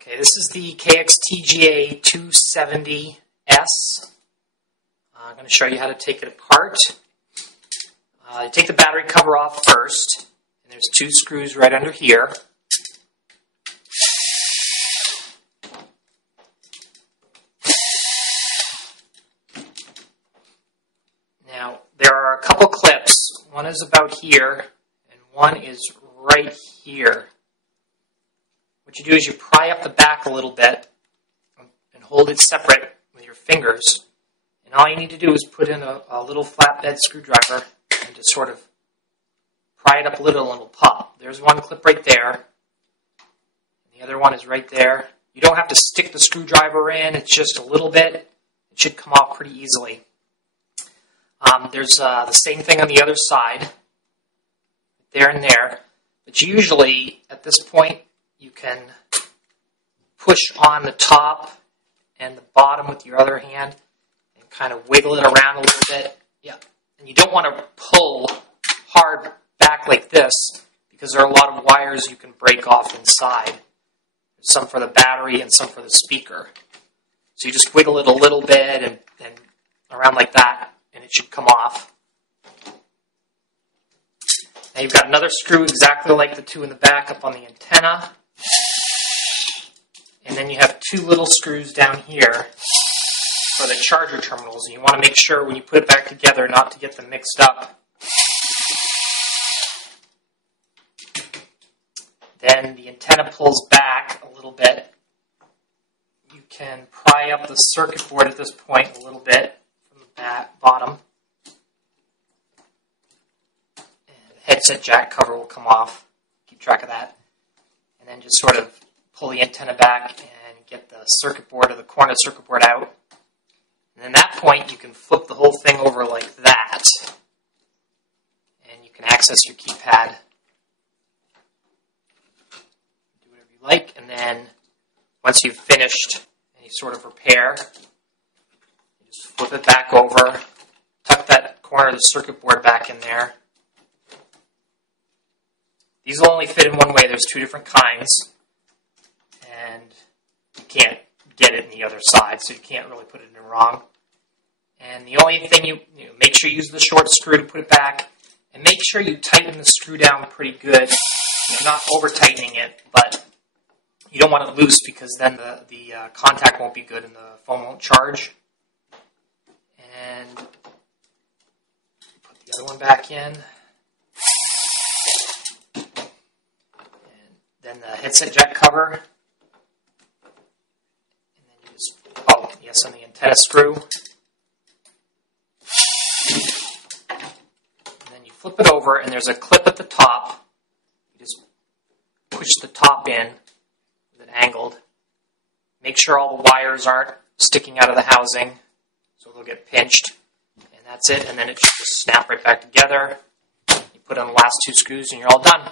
Okay, this is the KX-TGA270S. I'm going to show you how to take it apart. You take the battery cover off first, and there's two screws right under here. Now, there are a couple clips. One is about here, and one is right here. What you do is you pry up the back a little bit and hold it separate with your fingers. And all you need to do is put in a little flatbed screwdriver and just sort of pry it up a little and it'll pop. There's one clip right there. And the other one is right there. You don't have to stick the screwdriver in. It's just a little bit. It should come off pretty easily. There's the same thing on the other side. There and there. But usually, at this point, you can push on the top and the bottom with your other hand and kind of wiggle it around a little bit. Yeah. And you don't want to pull hard back like this because there are a lot of wires you can break off inside. There's some for the battery and some for the speaker. So you just wiggle it a little bit and around like that, and it should come off. Now you've got another screw exactly like the two in the back up on the antenna. And then you have two little screws down here for the charger terminals. And you want to make sure when you put it back together not to get them mixed up. Then the antenna pulls back a little bit. You can pry up the circuit board at this point a little bit from the bottom. And the headset jack cover will come off. Keep track of that. And then just sort of pull the antenna back and get the circuit board or the corner circuit board out. And at that point, you can flip the whole thing over like that. And you can access your keypad. Do whatever you like. And then once you've finished any sort of repair, you just flip it back over, tuck that corner of the circuit board back in there. These will only fit in one way. There's two different kinds. And you can't get it in the other side, so you can't really put it in wrong. And the only thing you make sure you use the short screw to put it back, and make sure you tighten the screw down pretty good. You're not over tightening it, but you don't want it loose because then the contact won't be good and the phone won't charge. And put the other one back in. And then the headset jack cover. Yes, on the antenna screw. And then you flip it over, and there's a clip at the top. You just push the top in with it angled. Make sure all the wires aren't sticking out of the housing, so they'll get pinched. And that's it, and then it should just snap right back together. You put on the last two screws, and you're all done.